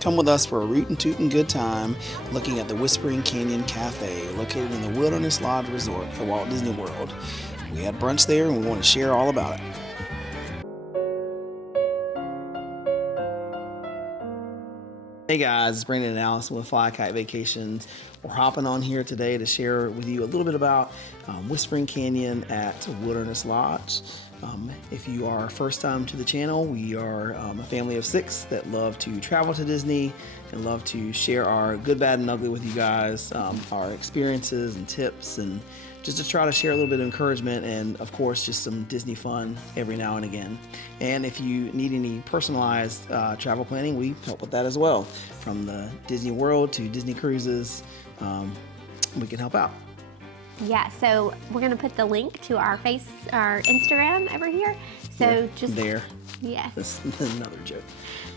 Come with us for a rootin' tootin' good time looking at the Whispering Canyon Café located in the Wildest Lodge Resort at Walt Disney World. We had brunch there and we want to share all about it. Hey guys, it's Brandon and Allison with Fly Kite Vacations. We're hopping on here today to share with you a little bit about Whispering Canyon at Wilderness Lodge. If you are first time to the channel, we are a family of 6 that love to travel to Disney and love to share our good, bad, and ugly with you guys, our experiences and tips, and just to try to share a little bit of encouragement and, of course, just some Disney fun every now and again. And if you need any personalized travel planning, we help with that as well. From the Disney World to Disney cruises, we can help out. Yeah, so we're gonna put the link to our Instagram over here. So Yeah, just there. Yes. That's another joke.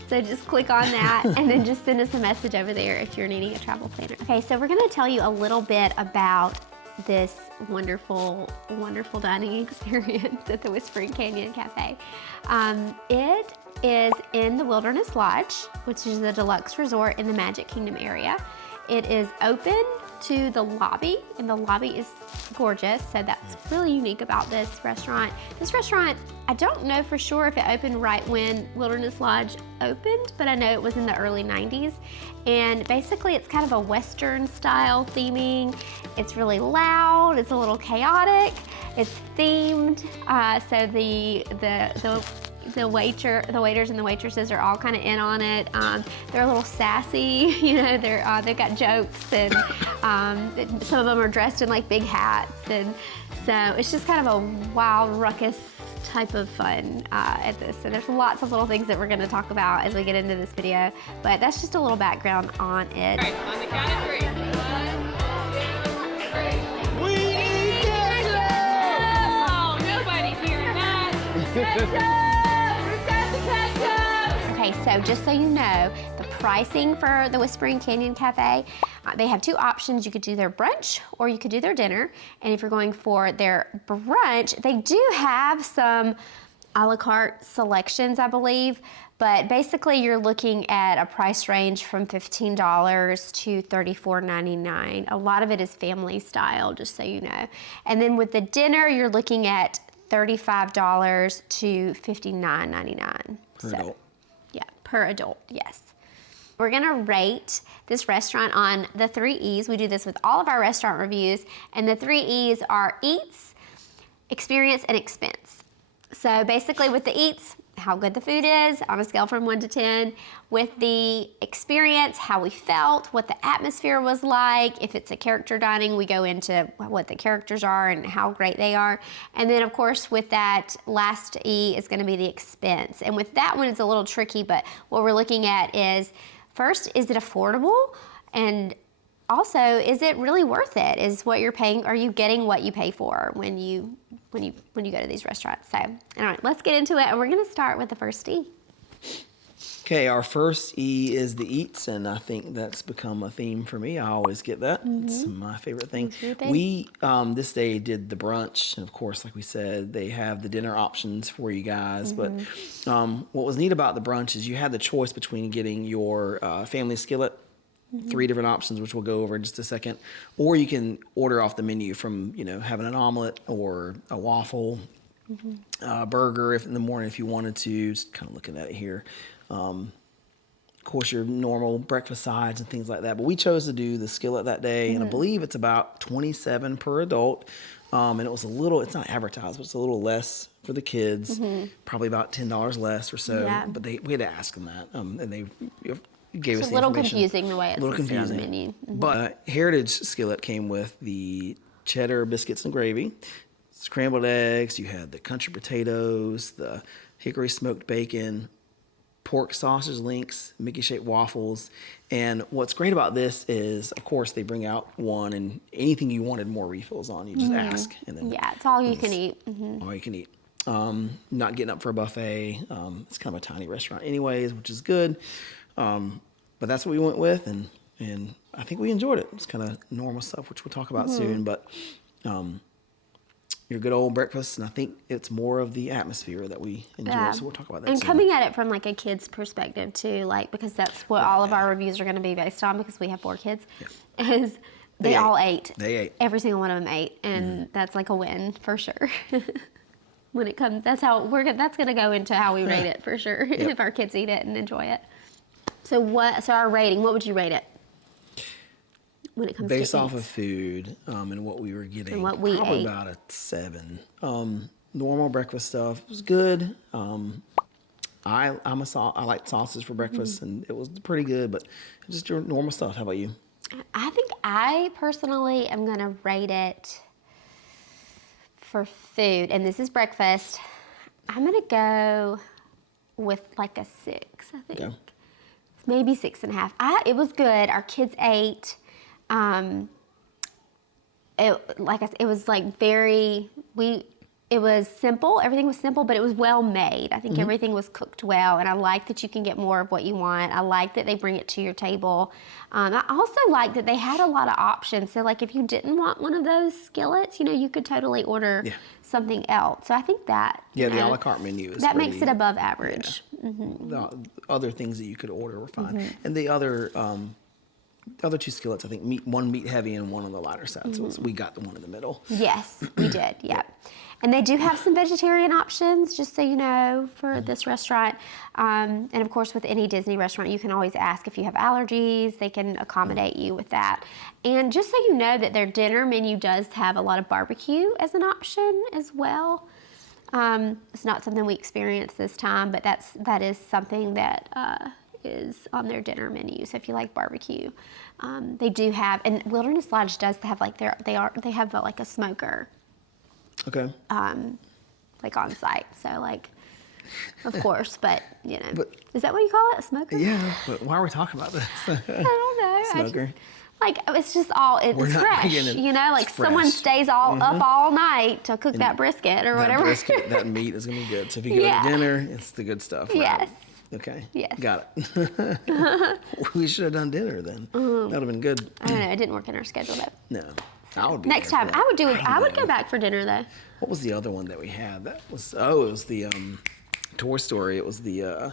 So just click on that and then just send us a message over there if you're needing a travel planner. Okay, so we're gonna tell you a little bit about this wonderful, wonderful dining experience at the Whispering Canyon Cafe. It is in the Wilderness Lodge, which is the deluxe resort in the Magic Kingdom area. It is open to the lobby, and the lobby is gorgeous, so that's really unique about this restaurant. This restaurant, I don't know for sure if it opened right when Wilderness Lodge opened, but I know it was in the early 90s. And basically it's kind of a Western style theming. It's really loud, it's a little chaotic, it's themed, so the waiters and the waitresses are all kind of in on it. They're a little sassy, you know. They've got jokes, and some of them are dressed in like big hats, and so it's just kind of a wild, ruckus type of fun at this. So there's lots of little things that we're going to talk about as we get into this video, but that's just a little background on it. All right, on the count of 3. 1, 2, 3. We need ketchup! Oh, nobody's hearing that. Okay, so just so you know, the pricing for the Whispering Canyon Cafe, they have 2 options. You could do their brunch or you could do their dinner. And if you're going for their brunch, they do have some a la carte selections, I believe. But basically, you're looking at a price range from $15 to $34.99. A lot of it is family style, just so you know. And then with the dinner, you're looking at $35 to $59.99. Per adult. Yeah, per adult, yes. We're gonna rate this restaurant on the 3 E's. We do this with all of our restaurant reviews, and the 3 E's are eats, experience, and expense. So basically with the eats, how good the food is on a scale from 1 to 10. With the experience, how we felt, what the atmosphere was like. If it's a character dining, we go into what the characters are and how great they are. And then of course with that last E is gonna be the expense. And with that one, it's a little tricky, but what we're looking at is, first, is it affordable? And also, is it really worth it? Is what you're paying, are you getting what you pay for when you go to these restaurants? So, all right, let's get into it, and we're gonna start with the first E. Okay, our first E is the eats, and I think that's become a theme for me. I always get that. It's my favorite thing. It's your thing? We, this day, did the brunch, and of course, like we said, they have the dinner options for you guys. But what was neat about the brunch is you had the choice between getting your family skillet, 3 different options, which we'll go over in just a second, or you can order off the menu from, you know, having an omelet or a waffle, burger if in the morning if you wanted to. Just kind of looking at it here. Of course, your normal breakfast sides and things like that. But we chose to do the skillet that day, and I believe it's about $27 per adult. And it was a little, it's not advertised, but it's a little less for the kids, probably about $10 less or so. Yeah. But we had to ask them that, and they gave us It's a the little information. confusing the way it's listed on the menu. But Heritage Skillet came with the cheddar biscuits and gravy, scrambled eggs, you had the country potatoes, the hickory smoked bacon, pork sausage links, Mickey-shaped waffles. And what's great about this is, of course, they bring out one, and anything you wanted more refills on, you just ask. And then Yeah, it's all you can eat. all you can eat. Not getting up for a buffet. It's kind of a tiny restaurant anyways, which is good. But that's what we went with, and I think we enjoyed it. It's kind of normal stuff, which we'll talk about soon. But your good old breakfast, and I think it's more of the atmosphere that we enjoy. Yeah. So we'll talk about that. And soon. coming at it from like a kid's perspective too, like because that's what all of our reviews are going to be based on because we have 4 kids, is they all ate. They ate. Every single one of them ate, and that's like a win for sure. When it comes, that's going to go into how we rate it for sure. If our kids eat it and enjoy it. So our rating, what would you rate it? When it comes based to off eats? of food and what we were getting, And what we probably ate. about a 7. Normal breakfast stuff was good. I like sauces for breakfast, and it was pretty good. But just your normal stuff. How about you? I think I personally am going to rate it for food, and this is breakfast. I'm going to go with like a 6, I think. Okay. Maybe 6.5. It was good. Our kids ate. It was like it was simple. Everything was simple, but it was well made. I think everything was cooked well, and I like that you can get more of what you want. I like that they bring it to your table. I also like that they had a lot of options. So like if you didn't want one of those skillets, you could totally order something else. So I think that Yeah, the a la carte menu is that makes pretty- it above average. The other things that you could order were fine, and the other 2 skillets, I think one meat heavy and one on the lighter side. So we got the one in the middle. Yes, we did. Yeah. And they do have some vegetarian options, just so you know, for this restaurant. And of course, with any Disney restaurant, you can always ask if you have allergies. They can accommodate you with that. And just so you know that their dinner menu does have a lot of barbecue as an option as well. It's not something we experienced this time, but that is something that is on their dinner menu. So if you like barbecue, they do have, and Wilderness Lodge does have like they have like a smoker. Okay. Like on site, so like, of course, but But- is that what you call it, a smoker? Yeah, but why are we talking about this? I don't know. Smoker. It's just all We're it's not fresh, beginning- like it's someone fresh. stays up all night to cook that brisket or That whatever. brisket, that meat is gonna be good. So if you go Yeah. to dinner, it's the good stuff. Right? Yes. Okay. Yes. Got it. We should have done dinner then. That would have been good. I don't know. It didn't work in our schedule though. No. I would be Next there time, for I would do that. it. I would go back for dinner though. What was the other one that we had? That was it was the Toy Story. It was the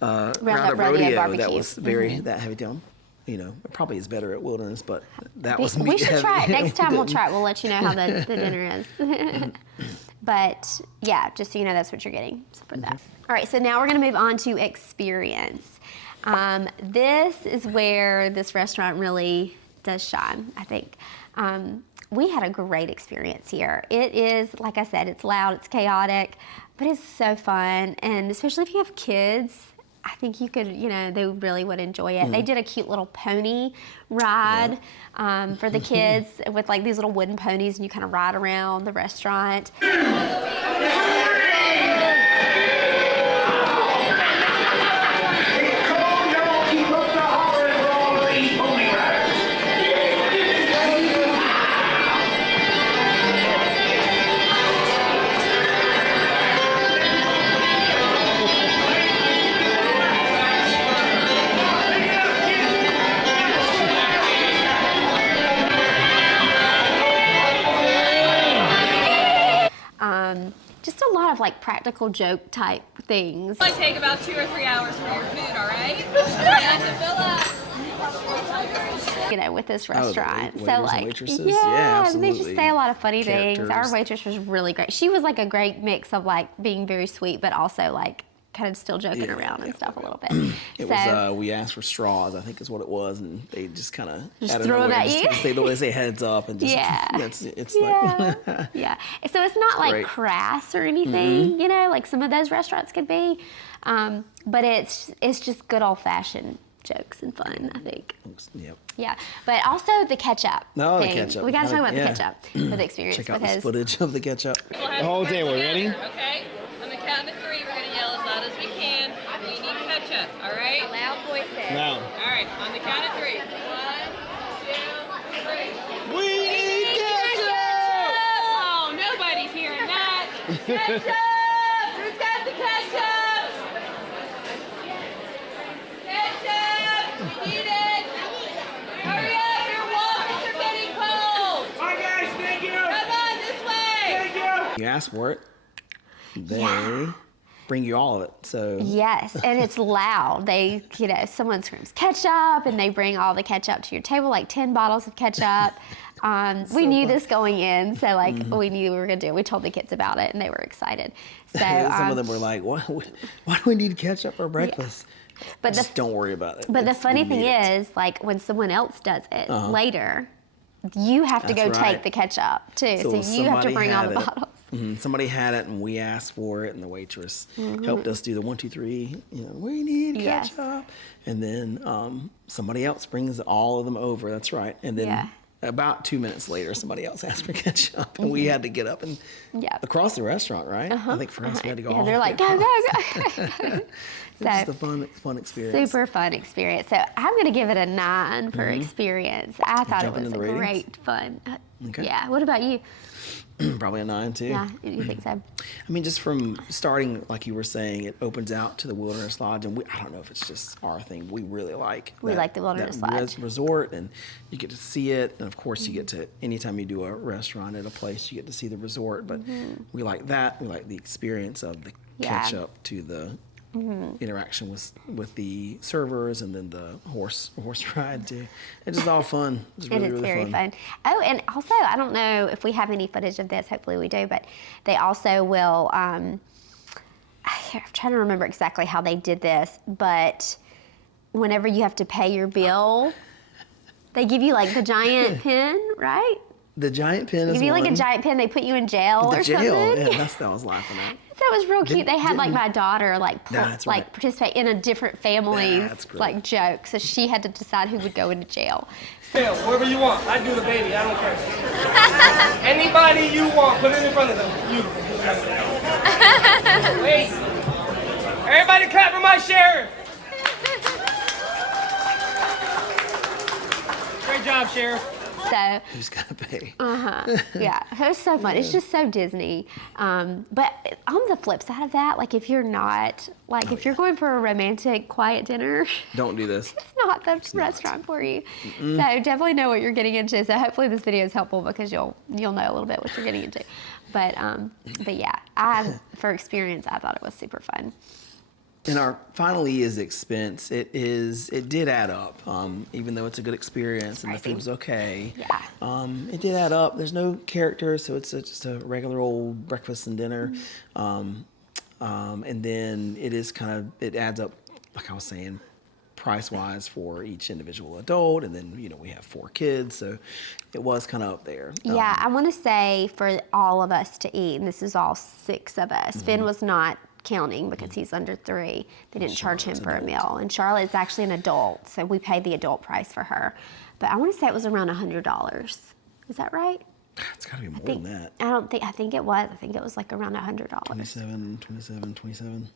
Roundup Rodeo barbecue. that was very that heavy down. It probably is better at Wilderness, but that was We meat should heavy. try it. Next time we'll didn't. try it. We'll let you know how the dinner is. But yeah, just so you know, that's what you're getting for that. All right, so now we're going to move on to experience. This is where this restaurant really does shine, I think. We had a great experience here. It is, like I said, it's loud, it's chaotic, but it's so fun. And especially if you have kids, I think you could, they really would enjoy it. They did a cute little pony ride for the kids with like these little wooden ponies, and you kind of ride around the restaurant. Just a lot of like practical joke type things. Might take about 2 or 3 hours for your food, all right? Trying to fill up. With this the restaurant. waiters So and like, waitresses? Yeah, they just absolutely. say a lot of funny things. Our Characters. waitress was really great. She was like a great mix of like being very sweet, but also like kind of still joking around and stuff a little bit. It So was we asked for straws, I think is what it was, and they just kind of Just throw it at you? They say heads up and just Yeah. it's yeah, like yeah. So it's not like great. crass or anything, like some of those restaurants could be, but it's just good old fashioned jokes and fun, I think. Yep. Yeah, but also the ketchup. No, the thing. ketchup. We gotta talk about Yeah. the ketchup for the experience Check out because this footage of the ketchup. We'll have Oh, to okay, work we're ready? together, okay? On the count of 3, we're going to yell as loud as we can. We need ketchup, all right? loud voices. Now. All right, on the count of 3. 1, 2, 3. We need ketchup! Oh, nobody's hearing that. Ketchup! Who's got the ketchup? Ketchup! We need it! Hurry up, your waffles are getting cold! Hi guys, thank you. Come on, this way! you ask for it, they bring you all of it. So Yes, and it's loud. They, someone screams ketchup, and they bring all the ketchup to your table, like 10 bottles of ketchup. We knew this going in, so we knew we were gonna do it. We told the kids about it, and they were excited. So some of them were like, why do we need ketchup for breakfast? But Just don't worry about it. But the funny we thing need it. is, like when someone else does it later, you have to go That's take right. the ketchup too. So you have to somebody bring all had the it. bottles. Somebody had it, and we asked for it, and the waitress helped us do the 1, 2, 3. We need Yes. ketchup, and then somebody else brings all of them over. That's right, and then. About 2 minutes later, somebody else asked for ketchup, and we had to get up and across the restaurant, right? I think for us, we had to go. Yeah, they're like, go, go, go. It's just a fun experience. Super fun experience. So I'm going to give it a 9 for experience. I thought it Jumping was in the ratings? great fun. Okay. Yeah. What about you? Probably a 9 too. Yeah, you think so? I mean, just from starting, like you were saying, it opens out to the Wilderness Lodge, and I don't know if it's just our thing. We really like. We like the Wilderness Lodge. Resort, and you get to see it, and of course you get to. Anytime you do a restaurant at a place, you get to see the resort. But we like that. We like the experience of the catch up to the interaction with the servers, and then the horse ride too. It's just all fun. It's really, It is really very fun. Oh, and also, I don't know if we have any footage of this. Hopefully we do. But they also will, I'm trying to remember exactly how they did this, but whenever you have to pay your bill, they give you like the giant pin, right? The giant pin is Give you like a one. giant pin, they put you in jail The or jail, something. yeah, that's what I was laughing at. So it was real cute. They had like my daughter That's right. participate in a different family's That's great. like joke. So she had to decide who would go into jail. Phil, whoever you want. I do the baby. I don't care. Anybody you want, put it in front of them. You. Wait. Everybody clap for my sheriff. Great job, Sheriff. So Who's gonna pay? yeah, it was so fun. It's just so Disney. But on the flip side of that, like if you're not, if you're going for a romantic, quiet dinner, Don't do this. it's not the restaurant for you. So definitely know what you're getting into. So hopefully this video is helpful because you'll know a little bit what you're getting into. But yeah, for experience, I thought it was super fun. And our final E is expense. It did add up, even though it's a good experience and the food was okay. Yeah. It did add up. There's no characters, so it's just a regular old breakfast and dinner. And then it adds up, like I was saying, price-wise for each individual adult, and then we have 4 kids, so it was kind of up there. Yeah, I want to say for all of us to eat, and this is all 6 of us. Finn was not counting because he's under 3. They didn't charge him for a meal. And Charlotte is actually an adult, so we paid the adult price for her. But I want to say it was around $100. Is that right? It's got to be more than that. I think it was. I think it was like around $100. 27.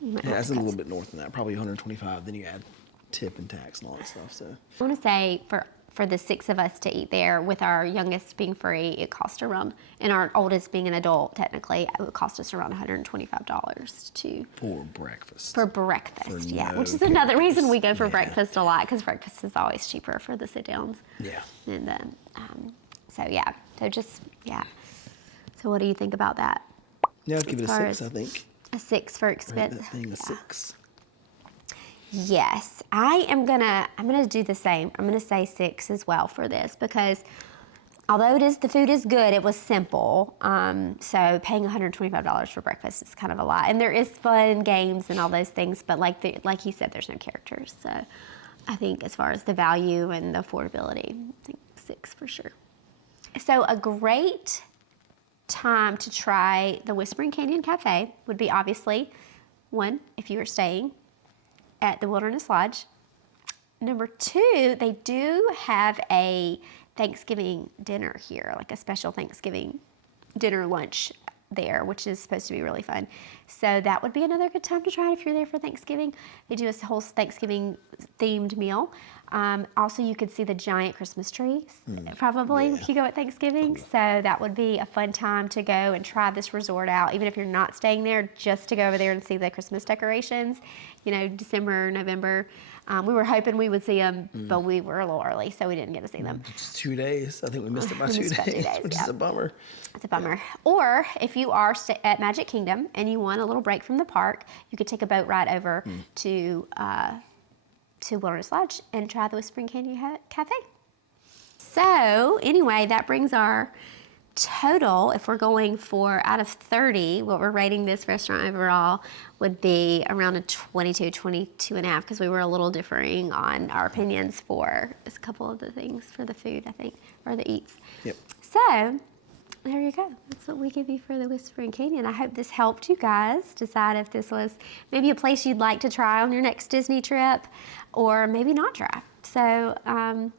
Yeah, that's a little bit north than that. Probably 125. Then you add tip and tax and all that stuff. So I want to say for the 6 of us to eat there, with our youngest being free, it cost around, and our oldest being an adult, technically, it would cost us around $125 for breakfast. For breakfast, For yeah. no Which is another reason we go characters. for Yeah. breakfast a lot, because breakfast is always cheaper for the sit-downs. Yeah. And so yeah. So what do you think about that? Yeah, I'd give it a As far 6. I think. A 6 for Right, expense. that thing a Yeah. 6. Yes, I'm gonna do the same. I'm gonna say 6 as well for this, because although the food is good, it was simple. So paying $125 for breakfast is kind of a lot. And there is fun games and all those things, but like you said, there's no characters. So I think as far as the value and the affordability, I think 6 for sure. So a great time to try the Whispering Canyon Café would be obviously 1, if you were staying at the Wilderness Lodge. Number 2, they do have a Thanksgiving dinner here, like a special Thanksgiving dinner lunch there, which is supposed to be really fun. So that would be another good time to try it if you're there for Thanksgiving. They do a whole Thanksgiving themed meal. Also, you could see the giant Christmas trees probably if you go at Thanksgiving. So that would be a fun time to go and try this resort out, even if you're not staying there, just to go over there and see the Christmas decorations. You know, December, November. We were hoping we would see them, but we were a little early, so we didn't get to see them. It's 2 days. I think we missed it by We 2 missed it by 2 days, days, which is a bummer. It's a bummer. Or if you are at Magic Kingdom and you want a little break from the park, you could take a boat ride over to Wilderness Lodge and try the Whispering Canyon Café. So anyway, that brings our total, if we're going for out of 30, what we're rating this restaurant overall would be around a 22 and a half, because we were a little differing on our opinions for a couple of the things for the food, I think, or the eats. Yep. So there you go. That's what we give you for the Whispering Canyon. I hope this helped you guys decide if this was maybe a place you'd like to try on your next Disney trip, or maybe not try. So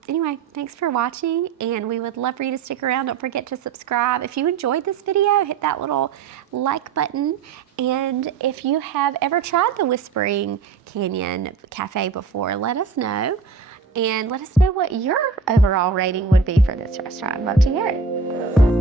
anyway, thanks for watching, and we would love for you to stick around. Don't forget to subscribe. If you enjoyed this video, hit that little like button. And if you have ever tried the Whispering Canyon Cafe before, let us know. And let us know what your overall rating would be for this restaurant. I'd love to hear it.